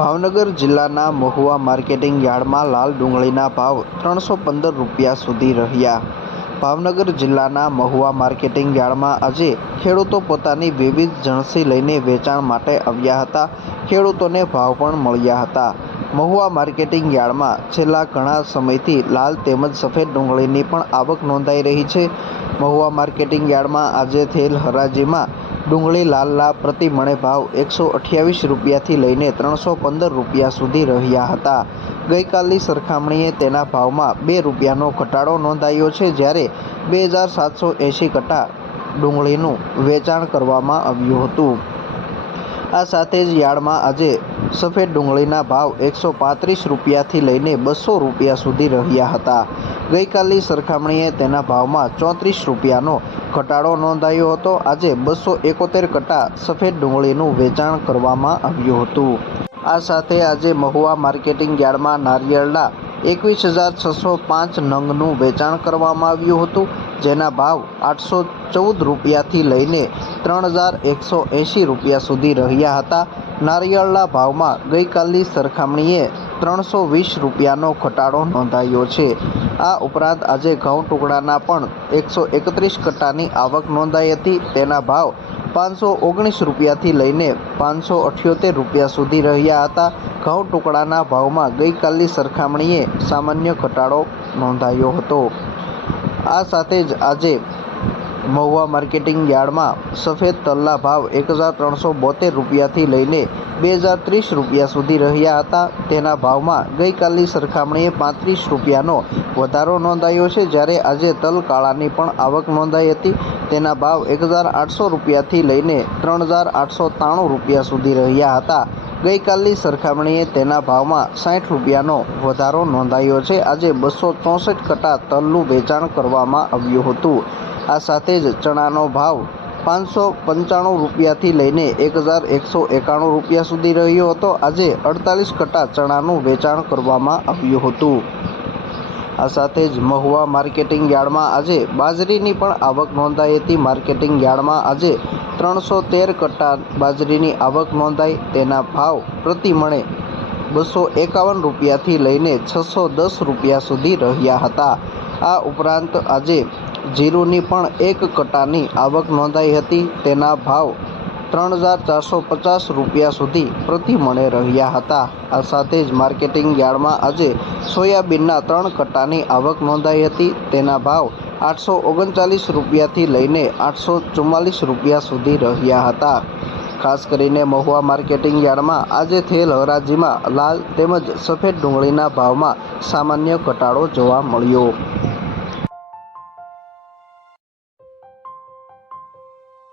ભાવનગર જિલ્લાના મહુવા માર્કેટિંગ યાર્ડમાં લાલ ડુંગળીના ભાવ 315 રૂપિયા સુધી રહ્યા। ભાવનગર જિલ્લાના મહુવા માર્કેટિંગ યાર્ડમાં આજે ખેડૂતો પોતાની વિવિધ જણસી લઈને વેચાણ માટે આવ્યા હતા। ખેડૂતોને ભાવ પણ મળ્યા હતા। મહુવા માર્કેટિંગ યાર્ડમાં છેલ્લા ઘણા સમયથી લાલ તેમજ સફેદ ડુંગળીની પણ આવક નોંધાઈ રહી છે। મહુવા માર્કેટિંગ યાર્ડમાં આજે થયેલ હરાજીમાં ડુંગળી લાલના પ્રતિ મણે ભાવ 128 રૂપિયાથી લઈને 315 રૂપિયા સુધી રહ્યા હતા। ગઈકાલની સરખામણીએ તેના ભાવમાં 2 રૂપિયાનો ઘટાડો નોંધાયો છે, જ્યારે 2780 કટ્ટા ડુંગળીનું વેચાણ કરવામાં આવ્યું હતું। આ સાથે જ યાર્ડમાં આજે સફેદ ડુંગળીના ભાવ 135 રૂપિયાથી લઈને 200 રૂપિયા સુધી રહ્યા હતા। ગઈકાલની સરખામણીએ તેના ભાવમાં 34 રૂપિયાનો ઘટાડો નોંધાયો હતો। આજે 271 કટ્ટા સફેદ ડુંગળીનું વેચાણ કરવામાં આવ્યું હતું। આ સાથે આજે મહુવા માર્કેટિંગ યાર્ડમાં નારિયેળના 21,605 નંગનું વેચાણ કરવામાં આવ્યું હતું, જેના ભાવ 814 રૂપિયાથી લઈને 3,180 રૂપિયા સુધી રહ્યા હતા। નારિયેળના ભાવમાં ગઈકાલની સરખામણીએ 320 રૂપિયાનો ઘટાડો નોંધાયો છે। આ ઉપરાંત આજે ઘઉં ટુકડાના પણ 131 કટ્ટાની આવક નોંધાઈ હતી। તેના ભાવ 519 રૂપિયાથી લઈને 578 રૂપિયા સુધી રહ્યા હતા। ઘઉં ટુકડાના ભાવમાં ગઈકાલની સરખામણીએ સામાન્ય ઘટાડો નોંધાયો હતો। આ સાથે જ આજે મહુવા માર્કેટિંગ યાર્ડમાં સફેદ તલના ભાવ 1,372 રૂપિયાથી લઈને 2,030 રૂપિયા સુધી રહ્યા હતા। તેના ભાવમાં ગઈકાલની સરખામણીએ 35 રૂપિયાનો વધારો નોંધાયો છે, જ્યારે આજે તલ કાળાની પણ આવક નોંધાઈ હતી। તેના ભાવ 1,800 રૂપિયાથી લઈને 3,893 રૂપિયા સુધી રહ્યા હતા। ગઈકાલની સરખામણીએ તેના ભાવમાં 60 રૂપિયાનો વધારો નોંધાયો છે। આજે 264 કટ્ટા તલનું વેચાણ કરવામાં આવ્યું હતું। આ સાથે જ ચણાનો ભાવ 595 રૂપિયાથી લઈને 1,191 રૂપિયા સુધી રહ્યો હતો। આજે 48 કટ્ટા ચણાનું વેચાણ કરવામાં આવ્યું હતું। આ સાથે જ મહુવા માર્કેટિંગ યાર્ડમાં આજે બાજરીની પણ આવક નોંધાઈ હતી। માર્કેટિંગ યાર્ડમાં આજે 313 કટ્ટા બાજરીની આવક નોંધાઈ। તેના ભાવ પ્રતિ મણે 251 રૂપિયાથી લઈને 610 રૂપિયા સુધી રહ્યા હતા। આ ઉપરાંત આજે જીરુની પણ 1 કટ્ટાની આવક નોંધાઈ હતી। તેના ભાવ 3,450 રૂપિયા સુધી પ્રતિ મણે રહ્યા હતા। આ સાથે જ માર્કેટિંગ યાર્ડમાં આજે સોયાબીનના 3 કટ્ટાની આવક નોંધાઈ હતી। તેના ભાવ 839 રૂપિયાથી લઈને 844 રૂપિયા સુધી રહ્યા હતા। ખાસ કરીને મહુવા માર્કેટિંગ યાર્ડમાં આજે થયેલ હરાજીમાં લાલ તેમજ સફેદ ડુંગળીના ભાવમાં સામાન્ય ઘટાડો જોવા મળ્યો।